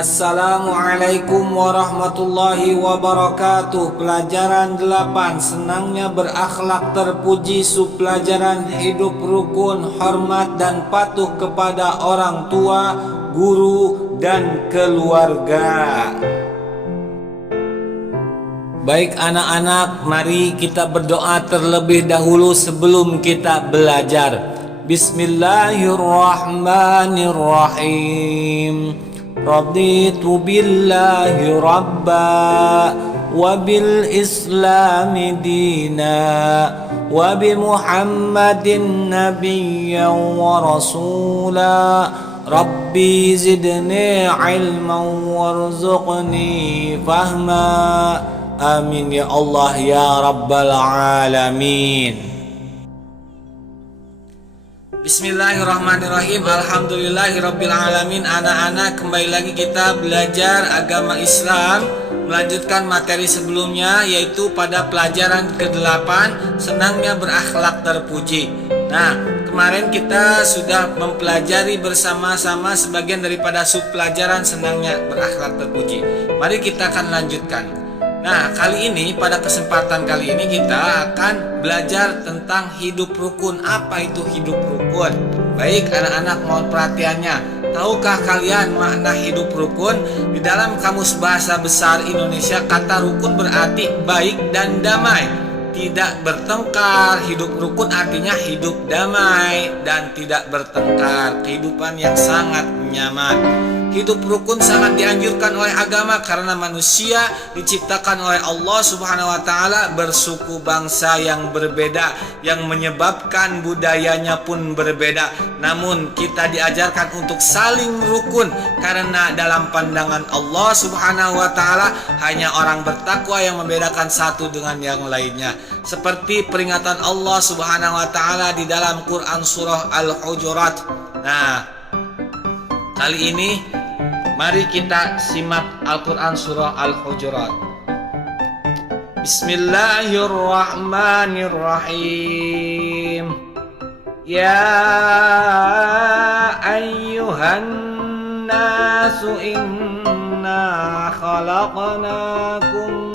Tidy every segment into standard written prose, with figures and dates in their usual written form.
Assalamualaikum warahmatullahi wabarakatuh. Pelajaran 8. Senangnya berakhlak terpuji. Subpelajaran hidup rukun, hormat dan patuh kepada orang tua, guru dan keluarga. Baik anak-anak, mari kita berdoa terlebih dahulu sebelum kita belajar. Bismillahirrahmanirrahim. Raditu billahi rabba wa bil islami dina wa bi muhammadin nabiyyan wa rasula. Rabbi zidni ilman warzuqni fahma. Amin ya Allah ya rabbal alamin. Bismillahirrahmanirrahim. Alhamdulillahirabbil alamin. Anak-anak, kembali lagi kita belajar agama Islam, melanjutkan materi sebelumnya, yaitu pada pelajaran ke-8, senangnya berakhlak terpuji. Nah, kemarin kita sudah mempelajari bersama-sama sebagian daripada subpelajaran senangnya berakhlak terpuji. Mari kita akan lanjutkan. Nah, kali ini, pada kesempatan kali ini kita akan belajar tentang hidup rukun. Apa itu hidup rukun? Baik anak-anak, mohon perhatiannya. Tahukah kalian makna hidup rukun? Di dalam Kamus Bahasa Besar Indonesia, kata rukun berarti baik dan damai, tidak bertengkar. Hidup rukun artinya hidup damai dan tidak bertengkar, kehidupan yang sangat nyaman. Hidup rukun sangat dianjurkan oleh agama karena manusia diciptakan oleh Allah Subhanahu wa taala bersuku bangsa yang berbeda, yang menyebabkan budayanya pun berbeda. Namun kita diajarkan untuk saling rukun karena dalam pandangan Allah Subhanahu wa taala hanya orang bertakwa yang membedakan satu dengan yang lainnya. Seperti peringatan Allah Subhanahu wa taala di dalam Quran surah Al-Hujurat. Nah, kali ini mari kita simak Al-Quran surah Al-Hujurat. Bismillahirrahmanirrahim. Ya ayyuhan nasu inna khalaqnakum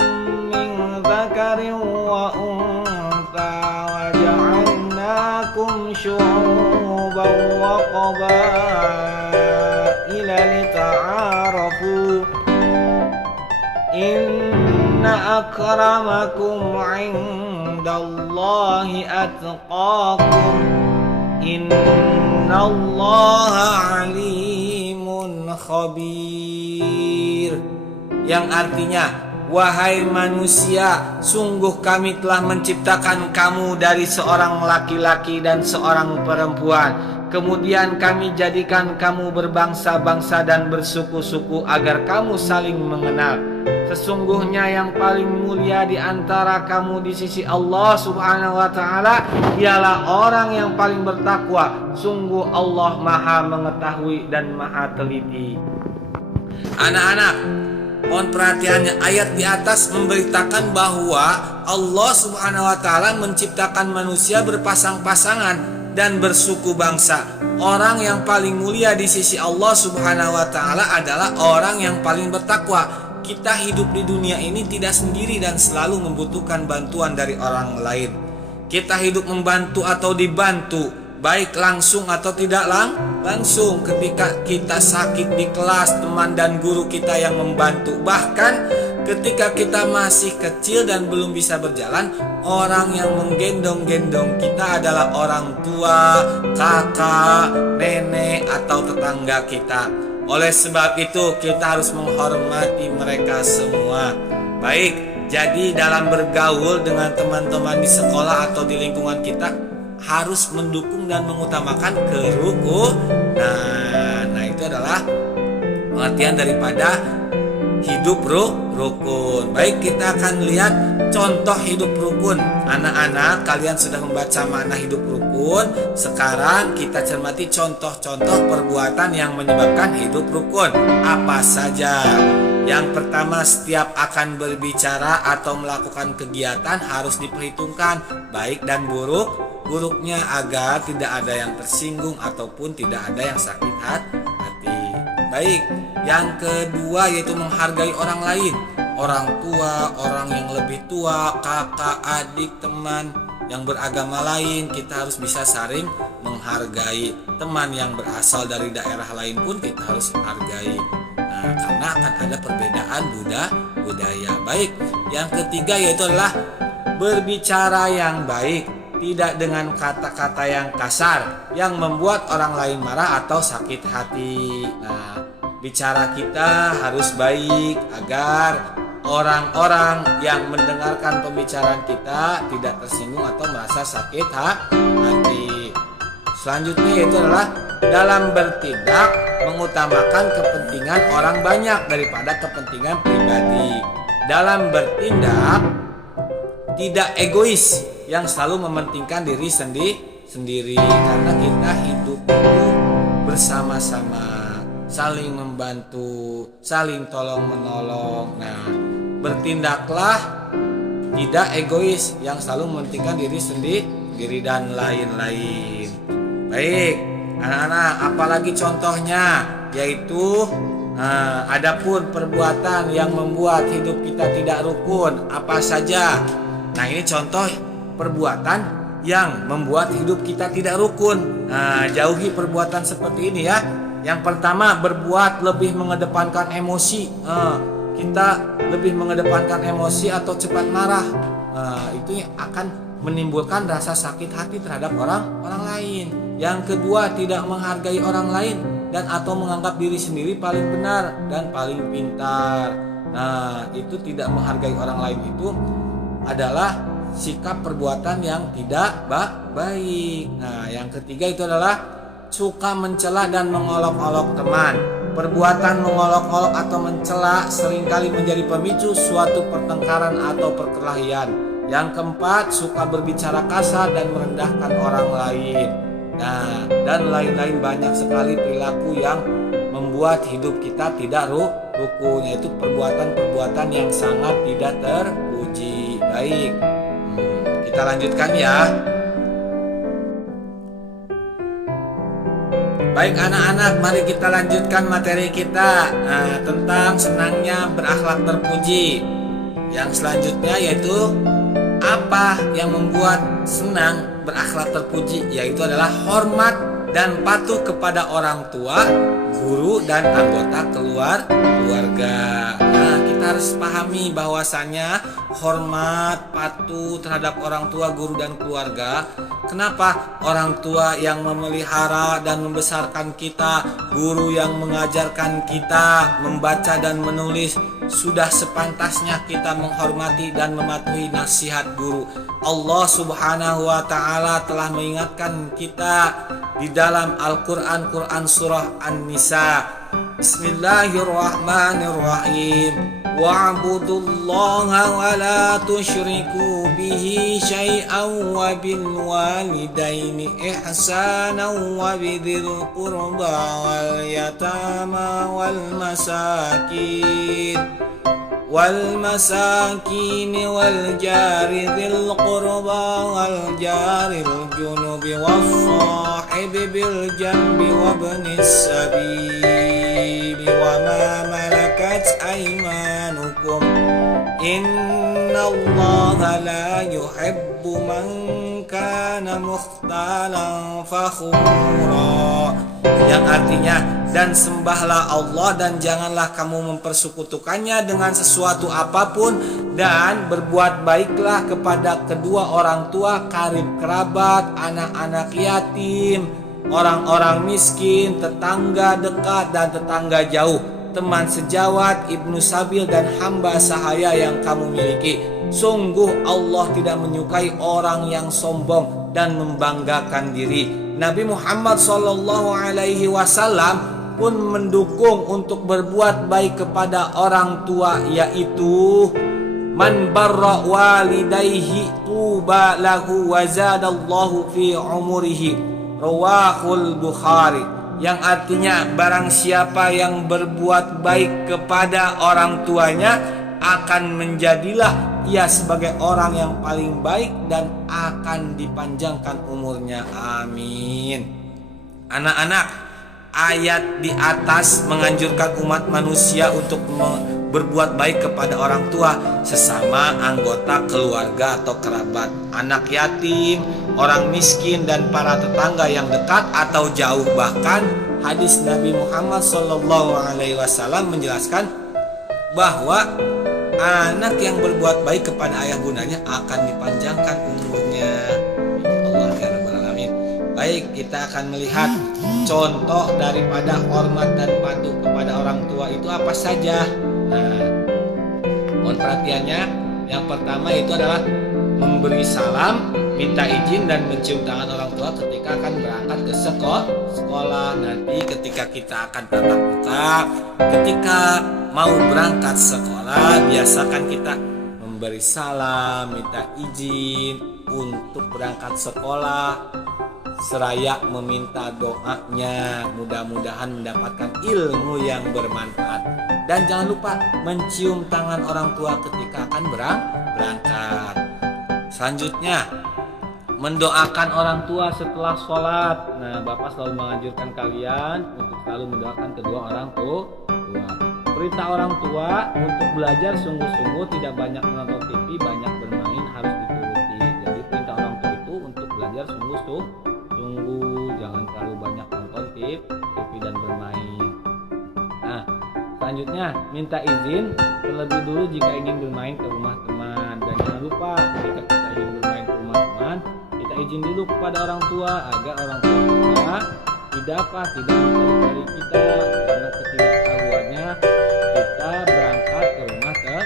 min dzakarin wa untha wa ja'alnakum syu'uban wa qabaila lita'arafu. Inna akramakum 'indallahi atqakum. Innallaha 'alimun khabir. Yang artinya, wahai manusia, sungguh kami telah menciptakan kamu dari seorang laki-laki dan seorang perempuan. Kemudian kami jadikan kamu berbangsa-bangsa dan bersuku-suku agar kamu saling mengenal. Sesungguhnya yang paling mulia di antara kamu di sisi Allah Subhanahu wa taala ialah orang yang paling bertakwa. Sungguh Allah Maha mengetahui dan Maha teliti. Anak-anak, mohon perhatiannya. Ayat di atas memberitakan bahwa Allah Subhanahu wa taala menciptakan manusia berpasang-pasangan dan bersuku bangsa. Orang yang paling mulia di sisi Allah Subhanahu wa taala adalah orang yang paling bertakwa. Kita hidup di dunia ini tidak sendiri dan selalu membutuhkan bantuan dari orang lain. Kita hidup membantu atau dibantu, baik langsung atau tidak langsung. Ketika kita sakit di kelas, teman dan guru kita yang membantu. Bahkan ketika kita masih kecil dan belum bisa berjalan, orang yang menggendong-gendong kita adalah orang tua, kakak, nenek, atau tetangga kita. Oleh sebab itu kita harus menghormati mereka semua. Baik, jadi dalam bergaul dengan teman-teman di sekolah atau di lingkungan kita harus mendukung dan mengutamakan kerukunan. Nah, itu adalah pengertian daripada hidup rukun. Baik, kita akan lihat contoh hidup rukun. Anak-anak, kalian sudah membaca makna hidup rukun. Sekarang kita cermati contoh-contoh perbuatan yang menyebabkan hidup rukun. Apa saja? Yang pertama, setiap akan berbicara atau melakukan kegiatan harus diperhitungkan baik dan buruknya agar tidak ada yang tersinggung ataupun tidak ada yang sakit hati. Baik, yang kedua yaitu menghargai orang lain. Orang tua, orang yang lebih tua, kakak, adik, teman yang beragama lain, kita harus bisa saling menghargai. Teman yang berasal dari daerah lain pun kita harus hargai. Nah, karena akan ada perbedaan budaya. Baik, yang ketiga yaitu adalah berbicara yang baik, tidak dengan kata-kata yang kasar yang membuat orang lain marah atau sakit hati. Nah, bicara kita harus baik agar orang-orang yang mendengarkan pembicaraan kita tidak tersinggung atau merasa sakit hati. Selanjutnya yaitu adalah dalam bertindak mengutamakan kepentingan orang banyak daripada kepentingan pribadi. Dalam bertindak tidak egois yang selalu mementingkan diri sendiri, karena kita hidup itu bersama-sama, saling membantu, saling tolong menolong. Nah, bertindaklah tidak egois yang selalu mementingkan diri sendiri dan lain-lain. Baik, anak-anak, apalagi contohnya yaitu adapun perbuatan yang membuat hidup kita tidak rukun apa saja. Nah, ini contoh perbuatan yang membuat hidup kita tidak rukun. Nah, jauhi perbuatan seperti ini ya. Yang pertama, berbuat lebih mengedepankan emosi. Kita lebih mengedepankan emosi atau cepat marah. Itu akan menimbulkan rasa sakit hati terhadap orang lain. Yang kedua, tidak menghargai orang lain dan atau menganggap diri sendiri paling benar dan paling pintar. Nah, itu tidak menghargai orang lain itu adalah sikap perbuatan yang tidak baik. Nah, yang ketiga itu adalah suka mencela dan mengolok-olok teman. Perbuatan mengolok-olok atau mencela seringkali menjadi pemicu suatu pertengkaran atau perkelahian. Yang keempat, suka berbicara kasar dan merendahkan orang lain. Nah, dan lain-lain banyak sekali perilaku yang membuat hidup kita tidak rukun, yaitu perbuatan-perbuatan yang sangat tidak terpuji. Baik, kita lanjutkan ya. Baik anak-anak, mari kita lanjutkan materi kita tentang senangnya berakhlak terpuji. Yang selanjutnya yaitu apa yang membuat senang berakhlak terpuji, yaitu adalah hormat dan patuh kepada orang tua, guru, dan anggota keluarga. Nah, kita harus pahami bahwasannya hormat, patuh terhadap orang tua, guru, dan keluarga. Kenapa? Orang tua yang memelihara dan membesarkan kita, guru yang mengajarkan kita membaca dan menulis, sudah sepantasnya kita menghormati dan mematuhi nasihat guru. Allah Subhanahu wa ta'ala telah mengingatkan kita di dalam Al-Quran, surah An-Nisa. Bismillahirrahmanirrahim. Wa'budullaha wa la tusyriku bihi syai'an wa bil walidaini ihsanan wa bidhil qurba wal yatama wal masakin والجار ذي القربى والجار الجنب والصاحب بالجنب وابن السبيل وما ملكت أيمانكم إن الله لا يحب من كان مختالا فخورا, yang artinya, dan sembahlah Allah dan janganlah kamu mempersekutukannya dengan sesuatu apapun, dan berbuat baiklah kepada kedua orang tua, karib kerabat, anak-anak yatim, orang-orang miskin, tetangga dekat dan tetangga jauh, teman sejawat, ibnu sabil, dan hamba sahaya yang kamu miliki. Sungguh Allah tidak menyukai orang yang sombong dan membanggakan diri. Nabi Muhammad SAW pun mendukung untuk berbuat baik kepada orang tua, yaitu man barra walidayhi tuba lahu wa zadallahu fi umurihi, rawahul Bukhari, yang artinya barang siapa yang berbuat baik kepada orang tuanya akan menjadilah ia sebagai orang yang paling baik dan akan dipanjangkan umurnya. Amin. Anak-anak, ayat di atas menganjurkan umat manusia untuk berbuat baik kepada orang tua, sesama anggota keluarga atau kerabat, anak yatim, orang miskin, dan para tetangga yang dekat atau jauh. Bahkan hadis Nabi Muhammad SAW menjelaskan bahwa anak yang berbuat baik kepada ayah bundanya akan dipanjangkan umurnya. Allah ya Rabbal Alamin. Baik, kita akan melihat contoh daripada hormat dan patuh kepada orang tua itu apa saja. Nah, mohon perhatiannya. Yang pertama itu adalah memberi salam, minta izin dan mencium tangan orang tua ketika akan berangkat ke sekolah. Nanti ketika kita akan tatap muka, ketika mau berangkat sekolah, biasakan kita memberi salam, minta izin untuk berangkat sekolah, seraya meminta doanya, mudah-mudahan mendapatkan ilmu yang bermanfaat. Dan jangan lupa mencium tangan orang tua ketika akan berangkat. Selanjutnya, mendoakan orang tua setelah sholat. Nah, Bapak selalu menganjurkan kalian untuk selalu mendoakan kedua orang tua. Perintah orang tua untuk belajar sungguh-sungguh, tidak banyak menonton TV, banyak bermain, harus dituruti. Jadi perintah orang tua itu untuk belajar sungguh-sungguh, jangan terlalu banyak nonton TV dan bermain. Nah, selanjutnya minta izin terlebih dulu jika ingin bermain ke rumah teman. Dan jangan lupa ketika kita ingin bermain ke rumah teman, kita izin dulu kepada orang tua agar orang tua kita tidak mencari-cari kita, karena ketidaktahuannya kita berangkat ke rumah teman.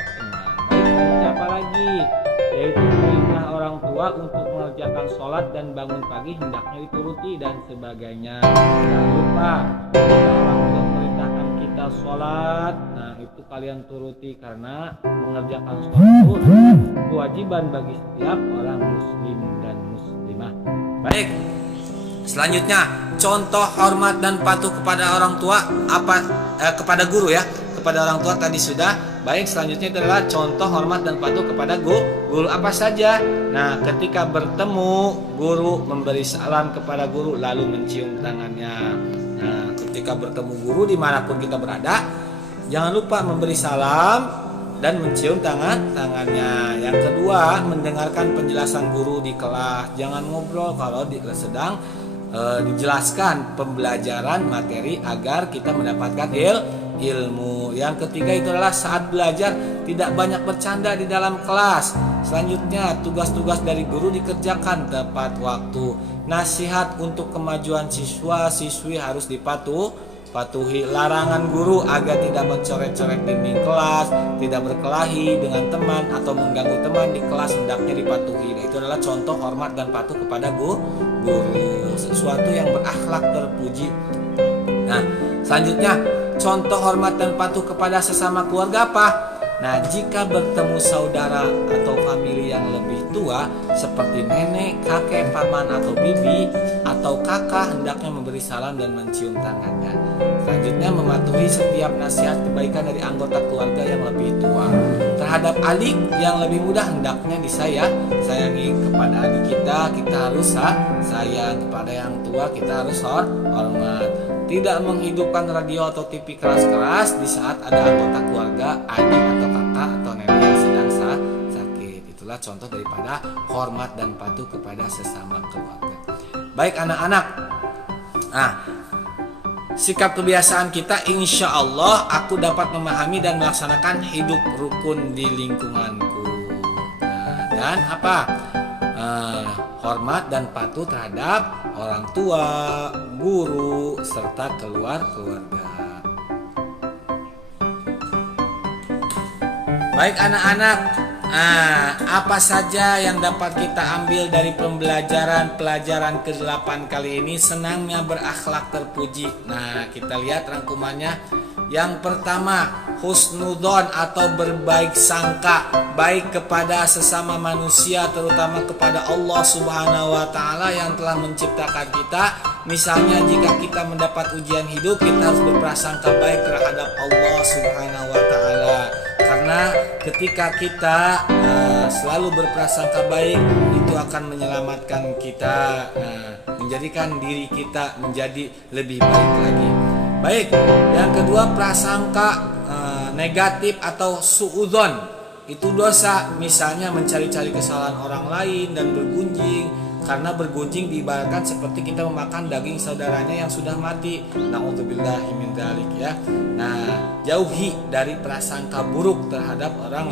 Baik, selanjutnya apa lagi? Yaitu perintah orang tua untuk mengerjakan sholat dan bangun pagi hendaknya dituruti dan sebagainya. Jangan lupa ketika orang tua perintahkan kita sholat, nah itu kalian turuti, karena mengerjakan sholat itu kewajiban bagi setiap orang muslim dan muslimah. Baik, selanjutnya contoh hormat dan patuh kepada orang tua kepada guru ya. Kepada orang tua tadi sudah. Baik, selanjutnya itu adalah contoh hormat dan patuh kepada guru apa saja. Nah, ketika bertemu guru, memberi salam kepada guru lalu mencium tangannya. Nah, ketika bertemu guru dimanapun kita berada, jangan lupa memberi salam dan mencium tangannya. Yang kedua, mendengarkan penjelasan guru di kelas. Jangan ngobrol kalau sedang dijelaskan pembelajaran materi agar kita mendapatkan ilmu. Yang ketiga itu adalah saat belajar tidak banyak bercanda di dalam kelas. Selanjutnya, tugas-tugas dari guru dikerjakan tepat waktu. Nasihat untuk kemajuan siswa-siswi harus dipatuhi. Larangan guru agar tidak mencoret-coret dinding kelas, tidak berkelahi dengan teman atau mengganggu teman di kelas hendaknya dipatuhi. Nah, itu adalah contoh hormat dan patuh kepada guru, sesuatu yang berakhlak terpuji. Nah, selanjutnya contoh hormat dan patuh kepada sesama keluarga apa? Nah, jika bertemu saudara atau famili yang lebih tua seperti nenek, kakek, paman atau bibi atau kakak, hendaknya memberi salam dan mencium tangannya. Selanjutnya, mematuhi setiap nasihat kebaikan dari anggota keluarga yang lebih tua. Terhadap adik yang lebih muda hendaknya sayangi. Kepada adik kita harus sayang. Kepada yang tua kita harus hormat. Tidak menghidupkan radio atau TV keras-keras di saat ada anggota keluarga, adik atau kakak atau nenek yang sedang sakit. Itulah contoh daripada hormat dan patuh kepada sesama keluarga. Baik anak-anak, nah, sikap kebiasaan kita insya Allah aku dapat memahami dan melaksanakan hidup rukun di lingkunganku. Nah, dan apa? Hormat dan patuh terhadap orang tua, guru, serta keluarga. Baik anak-anak, apa saja yang dapat kita ambil dari pelajaran ke-8 kali ini? Senangnya berakhlak terpuji. Nah, kita lihat rangkumannya. Yang pertama, husnudzon atau berbaik sangka, baik kepada sesama manusia, terutama kepada Allah Subhanahu wa Ta'ala yang telah menciptakan kita. Misalnya, jika kita mendapat ujian hidup, kita harus berprasangka baik terhadap Allah Subhanahu wa Ta'ala. Karena ketika kita selalu berprasangka baik, itu akan menyelamatkan kita, menjadikan diri kita menjadi lebih baik lagi. Baik, yang kedua prasangka negatif atau suudzon. Itu dosa, misalnya mencari-cari kesalahan orang lain dan bergunjing. Karena bergunjing diibaratkan seperti kita memakan daging saudaranya yang sudah mati. Na'udzubillahi min dzalik ya. Nah, jauhi dari prasangka buruk terhadap orang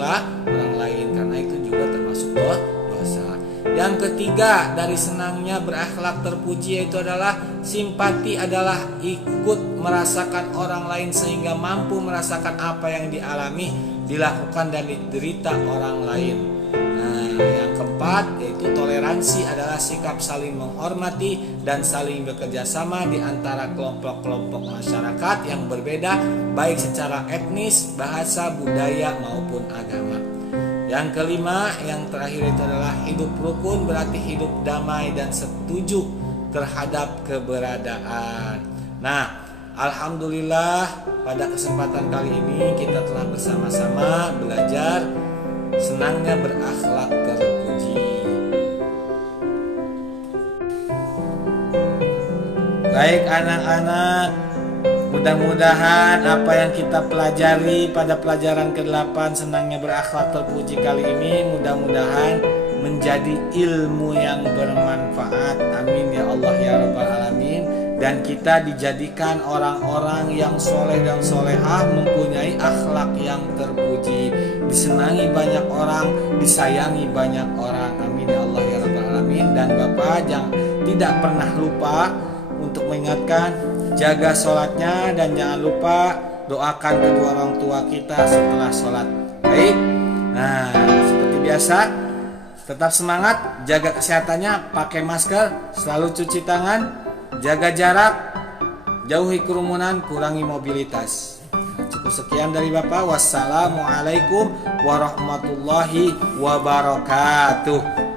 lain, karena itu juga termasuk dosa. Yang ketiga dari senangnya berakhlak terpuji yaitu adalah simpati, adalah ikut merasakan orang lain sehingga mampu merasakan apa yang dialami, dilakukan dan diderita orang lain. Nah, yang keempat yaitu toleransi, adalah sikap saling menghormati dan saling bekerja sama di antara kelompok-kelompok masyarakat yang berbeda baik secara etnis, bahasa, budaya maupun agama. Yang kelima, yang terakhir itu adalah hidup rukun, berarti hidup damai dan setuju terhadap keberadaan. Nah, alhamdulillah pada kesempatan kali ini kita telah bersama-sama belajar senangnya berakhlak terpuji. Baik anak-anak, mudah-mudahan apa yang kita pelajari pada pelajaran ke-8 senangnya berakhlak terpuji kali ini mudah-mudahan menjadi ilmu yang bermanfaat. Amin ya Allah ya Rabbal Alamin. Dan kita dijadikan orang-orang yang soleh dan solehah, mempunyai akhlak yang terpuji, disenangi banyak orang, disayangi banyak orang. Amin ya Allah ya Rabbal Alamin. Dan Bapak jangan tidak pernah lupa untuk mengingatkan, jaga sholatnya dan jangan lupa doakan kedua orang tua kita setelah sholat. Baik, nah seperti biasa tetap semangat, jaga kesehatannya, pakai masker, selalu cuci tangan, jaga jarak, jauhi kerumunan, kurangi mobilitas. Cukup sekian dari Bapak. Wassalamualaikum warahmatullahi wabarakatuh.